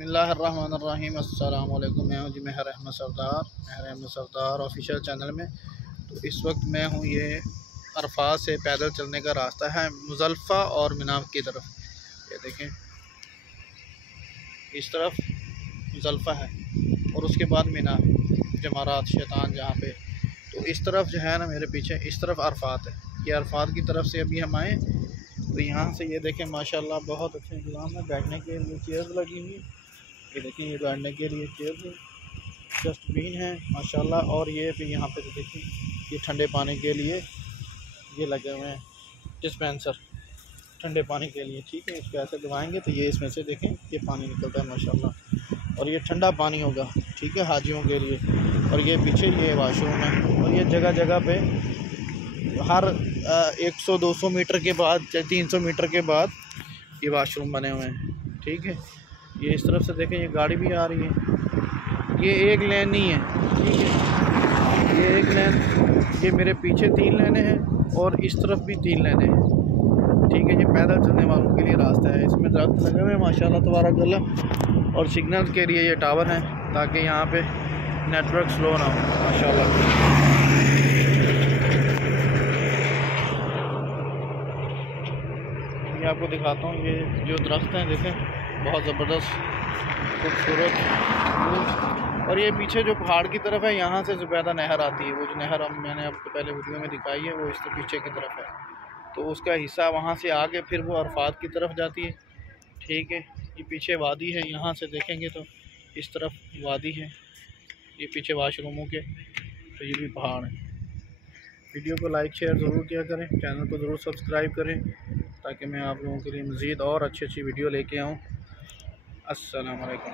बिस्मिल्लाहिर्रहमानिर्रहीम। अस्सलाम वालेकुम। मैं हूँ जी महर अहमद सरदार ऑफिशियल चैनल में। तो इस वक्त मैं हूँ, ये अरफात से पैदल चलने का रास्ता है मुज़ल्फ़ा और मिना की तरफ। ये देखें, इस तरफ मुज़ल्फ़ा है और उसके बाद मिना, जमारात शैतान जहाँ पे। तो इस तरफ जो है ना, मेरे पीछे इस तरफ अरफात है। ये अरफात की तरफ से अभी हम आए तो यहाँ से ये देखें माशाल्लाह बहुत अच्छे इंतज़ाम है। बैठने के लिए चेयर्स लगी हुई, ये देखें, ये बैठने के लिए चेयर्स है, डस्टबिन है माशाल्लाह। और ये भी यहाँ पे देखें, ये ठंडे पानी के लिए ये लगे हुए हैं डिस्पेंसर ठंडे पानी के लिए। ठीक है, इसको ऐसे दबाएंगे तो ये इसमें से देखें ये पानी निकलता है माशाल्लाह, और ये ठंडा पानी होगा। ठीक है, हाजियों के लिए। और ये पीछे ये वाशरूम है, और ये जगह जगह पे हर 100-200 मीटर के बाद, 300 मीटर के बाद ये वाशरूम बने हुए हैं। ठीक है, ये इस तरफ से देखें, ये गाड़ी भी आ रही है। ये एक लेन नहीं है, ठीक है, ये एक लेन, ये मेरे पीछे 3 लेनें हैं और इस तरफ भी 3 लेनें हैं। ठीक है, ये पैदल चलने वालों के लिए रास्ता है। इसमें दरख्त लगे हुए हैं माशाल्लाह तबारकल्लाह, और सिग्नल के लिए ये टावर हैं ताकि यहाँ पे नेटवर्क स्लो ना हो माशाल्लाह। ये आपको दिखाता हूँ, ये जो दरख्त हैं देखें, बहुत ज़बरदस्त खूबसूरत। और ये पीछे जो पहाड़ की तरफ है, यहाँ से ज़ुबैदा नहर आती है। वो जो नहर मैंने आपको पहले वीडियो में दिखाई है, वो इस पीछे की तरफ है। तो उसका हिस्सा वहाँ से आगे फिर वो अरफात की तरफ जाती है। ठीक है, ये पीछे वादी है, यहाँ से देखेंगे तो इस तरफ वादी है, ये पीछे वाशरूमों के, तो ये भी पहाड़ है। वीडियो को लाइक शेयर ज़रूर किया करें, चैनल को ज़रूर सब्सक्राइब करें ताकि मैं आप लोगों के लिए मज़ीद और अच्छी वीडियो लेके आऊँ। अस्सलाम वालेकुम।